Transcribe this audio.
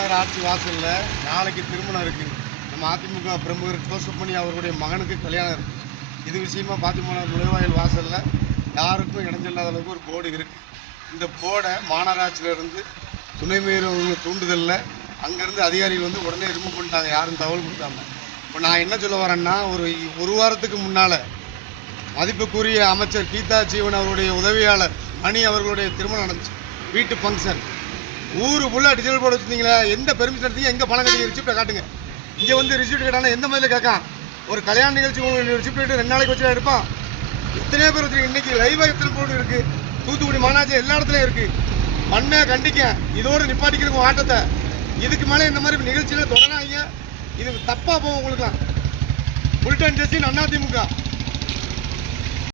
மாநகர ஆட்சி வாசலில் நாளைக்கு திருமணம் இருக்குது. நம்ம அதிமுக பிரமுகர் ஜோசப்பணி அவர்களுடைய மகனுக்கு கல்யாணம் இருக்குது. இது விஷயமா பாத்திமங்கலம் நுழைவாயில் வாசலில் யாருக்கும் இடைஞ்சல்லாத அளவுக்கு ஒரு போர்டு இருக்குது. இந்த போர்டை மாநகராட்சியிலேருந்து துணை மேயர் தூண்டுதலில் அங்கேருந்து அதிகாரிகள் வந்து உடனே ரிமூவ் பண்ணிட்டாங்க, யாரும் தகவல் கொடுத்தாம. இப்போ நான் என்ன சொல்ல வரேன்னா, ஒரு வாரத்துக்கு முன்னால் மதிப்புக்குரிய அமைச்சர் கீதா ஜீவன் அவருடைய உதவியாளர் மணி அவர்களுடைய திருமணம் நடந்துச்சு. வீட்டு ஃபங்க்ஷன் ஊரு ஃபுல்லாக டிஜிட்டல் போர்டு வச்சுருந்தீங்களா? எந்த பெர்மிஷன் எடுத்தீங்க? எங்கே பணம் கட்டி ரிசிப்டை காட்டுங்க. இங்கே வந்து ரிசிப்ட் கேட்டாலும் எந்த மாதிரியில் கேட்கான்? ஒரு கல்யாண நிகழ்ச்சி உங்களுக்கு ரிசிப்ட் எடுத்து 2 நாளைக்கு வச்சு எடுப்பான். எத்தனையோ பேர் வச்சுருக்கு. இன்றைக்கி லைவாக எத்தனை போர்டு இருக்குது? தூத்துக்குடி மாநகராட்சி எல்லா இடத்துலையும் இருக்குது. மண்ணை கண்டிக்க இதோடு நிப்பாட்டிக்கிறவங்க ஆட்டத்தை. இதுக்கு மேலே இந்த மாதிரி நிகழ்ச்சியில் தொடராங்க. இது தப்பாக போகும். உங்களுக்குலாம் புல்டன் ஜஸ்டின் அதிமுக.